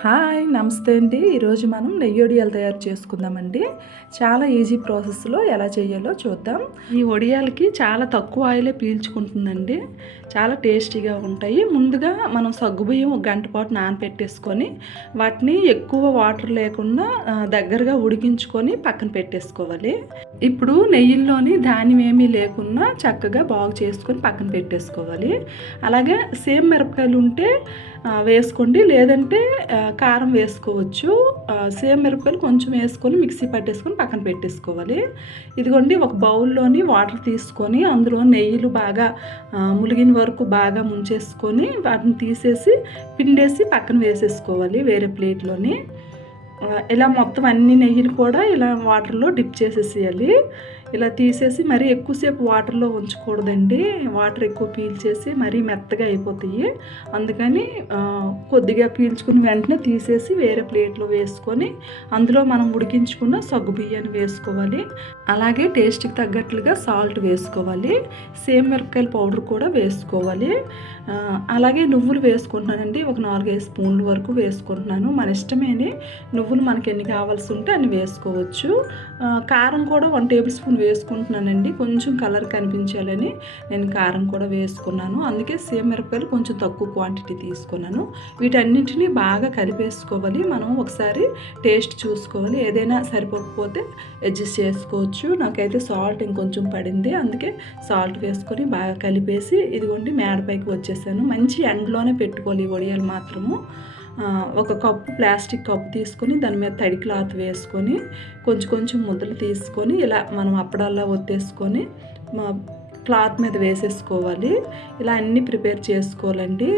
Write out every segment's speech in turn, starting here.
Hi నమస్తే అండి. ఈరోజు మనం నెయ్యి ఒడియాలు తయారు చేసుకుందామండి. చాలా ఈజీ ప్రాసెస్లో ఎలా చేయాలో చూద్దాం. ఈ వడియాలకి చాలా తక్కువ ఆయిలే పీల్చుకుంటుందండి. చాలా టేస్టీగా ఉంటాయి. ముందుగా మనం సగ్గుబియ్యం ఒక గంట పాటు నానపెట్టేసుకొని వాటిని ఎక్కువ వాటర్ లేకుండా దగ్గరగా ఉడికించుకొని పక్కన పెట్టేసుకోవాలి. ఇప్పుడు నెయ్యిల్లోని ధాన్యం ఏమీ లేకుండా చక్కగా బాగు చేసుకొని పక్కన పెట్టేసుకోవాలి. అలాగే సేమ్ మిరపకాయలు ఉంటే వేసుకోండి. లేదంటే కారం వేసుకోవచ్చు. సేమ్ మిరపకాయలు కొంచెం వేసుకొని మిక్సీ పట్టేసుకొని పక్కన పెట్టేసుకోవాలి. ఇదిగోండి ఒక బౌల్లోని వాటర్ తీసుకొని అందులో నెయ్యిలు బాగా ములిగిన వరకు బాగా ముంచేసుకొని వాటిని తీసేసి పిండేసి పక్కన వేసేసుకోవాలి వేరే ప్లేట్లోని. ఇలా మొత్తం అన్ని నెయ్యిలు కూడా ఇలా వాటర్లో డిప్ చేసేసేయాలి. ఇలా తీసేసి మరీ ఎక్కువసేపు వాటర్లో ఉంచకూడదండి. వాటర్ ఎక్కువ పీల్చేసి మరీ మెత్తగా అయిపోతాయి. అందుకని కొద్దిగా పీల్చుకుని వెంటనే తీసేసి వేరే ప్లేట్లో వేసుకొని అందులో మనం ఉడికించుకున్న సగ్గు బియ్యాన్ని వేసుకోవాలి. అలాగే టేస్ట్కి తగ్గట్లుగా సాల్ట్ వేసుకోవాలి. సేమ్ మిరపకాయల పౌడర్ కూడా వేసుకోవాలి. అలాగే నువ్వులు వేసుకుంటున్నానండి. ఒక నాలుగైదు స్పూన్ల వరకు వేసుకుంటున్నాను. మన ఇష్టమేని నువ్వులు మనకి ఎన్ని కావాల్సి ఉంటే అన్ని వేసుకోవచ్చు. కారం కూడా వన్ టేబుల్ స్పూన్ వేసుకుంటున్నానండి. కొంచెం కలర్ కనిపించాలని నేను కారం కూడా వేసుకున్నాను. అందుకే సేమ్ మిరపకాయలు కొంచెం తక్కువ క్వాంటిటీ తీసుకున్నాను. వీటన్నింటినీ బాగా కలిపేసుకోవాలి. మనం ఒకసారి టేస్ట్ చూసుకోవాలి. ఏదైనా సరిపోకపోతే అడ్జస్ట్ చేసుకోవచ్చు. నాకైతే సాల్ట్ ఇంకొంచెం పడింది. అందుకే సాల్ట్ వేసుకొని బాగా కలిపేసి ఇదిగోండి మేడపైకి వచ్చేసాను. మంచి ఎండలోనే పెట్టుకోవాలి ఈ వడియాలు మాత్రము. ఒక కప్పు ప్లాస్టిక్ కప్పు తీసుకొని దాని మీద తడి క్లాత్ వేసుకొని కొంచెం కొంచెం ముద్దలు తీసుకొని ఇలా మనం అప్పడాల్లో ఒత్తేసుకొని మా క్లాత్ మీద వేసేసుకోవాలి. ఇలా అన్నీ ప్రిపేర్ చేసుకోవాలండి.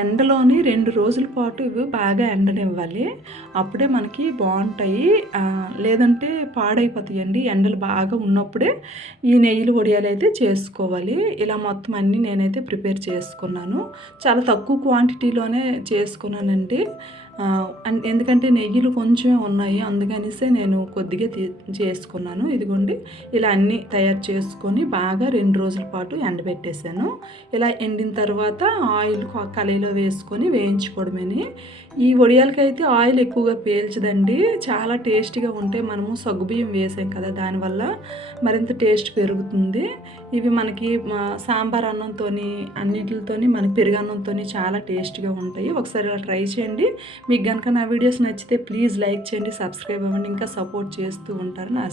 ఎండలోని రెండు రోజుల పాటు ఇవి బాగా ఎండనివ్వాలి. అప్పుడే మనకి బాగుంటాయి. లేదంటే పాడైపోతాయండి. ఎండలు బాగా ఉన్నప్పుడే ఈ నెయ్యిలు వడియాలు అయితే చేసుకోవాలి. ఇలా మొత్తం అన్నీ నేనైతే ప్రిపేర్ చేసుకున్నాను. చాలా తక్కువ క్వాంటిటీలోనే చేసుకున్నానండి. ఎందుకంటే నెయ్యిలు కొంచెమే ఉన్నాయి అందుకనిసే నేను కొద్దిగా చేసుకున్నాను. ఇదిగోండి ఇలా అన్నీ తయారు చేసుకొని బాగా రెండు రోజుల పాటు ఎండబెట్టేశాను ఇలా ఎండిన తర్వాత ఆయిల్ కళాయిలో వేసుకొని వేయించుకోవడమేని. ఈ వడియాలకైతే ఆయిల్ ఎక్కువగా పేల్చదండి. చాలా టేస్టీగా ఉంటే మనము సగ్గుబియ్యం వేసాం కదా దానివల్ల మరింత టేస్ట్ పెరుగుతుంది. ఇవి మనకి సాంబార్ అన్నంతో అన్నిటితో మనకి పెరుగన్నంతో చాలా టేస్ట్గా ఉంటాయి. ఒకసారి ఇలా ట్రై చేయండి. మీకు కనుక నా వీడియోస్ నచ్చితే ప్లీజ్ లైక్ చేయండి సబ్స్క్రైబ్ అవ్వండి ఇంకా సపోర్ట్ చేస్తూ ఉంటారు నా